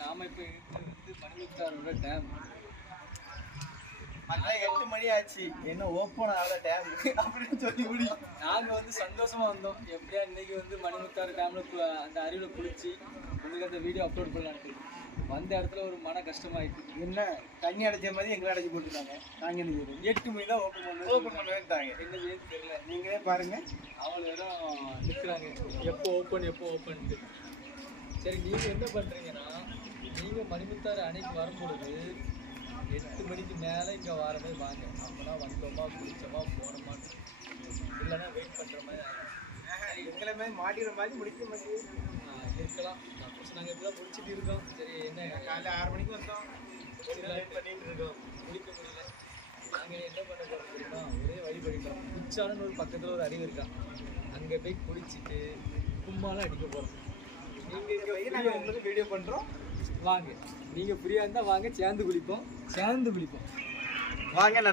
நாம இப்போ இருக்கிறது வந்து மணிமுத்தாரோட டேம். அதான் 8 மணி ஆச்சு, என்ன ஓப்பன் ஆகல டேம் அப்படின்னு சொல்லி முடியும். நாங்கள் வந்து சந்தோஷமா வந்தோம். எப்படியா இன்னைக்கு வந்து மணிமுத்தாறு டேம்ல அந்த அருவியில் குளிச்சு உங்களுக்கு அந்த வீடியோ அப்லோட் பண்ணலான்ட்டு வந்த இடத்துல ஒரு மன கஷ்டமாயிட்டு. என்ன தண்ணி அடைச்ச மாதிரி எங்களை அடைச்சி போட்டுருக்காங்க. நாங்கள் 8 மணி தான் ஓப்பன் பண்ணிட்டாங்க. என்ன செய்யறது தெரியல. நீங்களே பாருங்க, அவங்க வெறும் நிற்கிறாங்க எப்போ ஓப்பன்ட்டு. சரி, நீங்கள் என்ன பண்ணுறீங்கன்னா, நீங்கள் மணிமுத்தாறு அணைக்கு வரும்பொழுது 8 மணிக்கு மேலே இங்கே வர மாதிரி வாங்க. அப்போனா வந்தோமா குளிச்சோமா போனோமா, இல்லைன்னா வெயிட் பண்ணுற மாதிரி எங்களை மாதிரி மாட்டிக்கிற மாதிரி முடிக்க மாட்டேங்குது. இருக்கலாம். சப்போஸ் நாங்கள் இப்படி தான் முடிச்சுட்டு இருக்கோம். சரி, என்ன காலையில் 6 மணிக்கு வந்தோம், வெயிட் பண்ணிட்டு இருக்கோம், முடிக்க முடியல. நாங்கள் என்ன பண்ண போகிறோம் தெரியுமா, ஒரே வழி பண்ணிட்டோம். குச்சாலன்னு ஒரு பக்கத்தில் ஒரு அருவி இருக்கான், அங்கே போய் குளிச்சுட்டு கும்மாலாம் அடிக்க போகிறோம். நீங்கள் நாங்கள் உங்களுக்கு வீடியோ பண்ணுறோம், வாங்க. நீங்கள் ஃப்ரீயாக இருந்தால் வாங்க, சேர்ந்து குளிப்போம். வாங்க.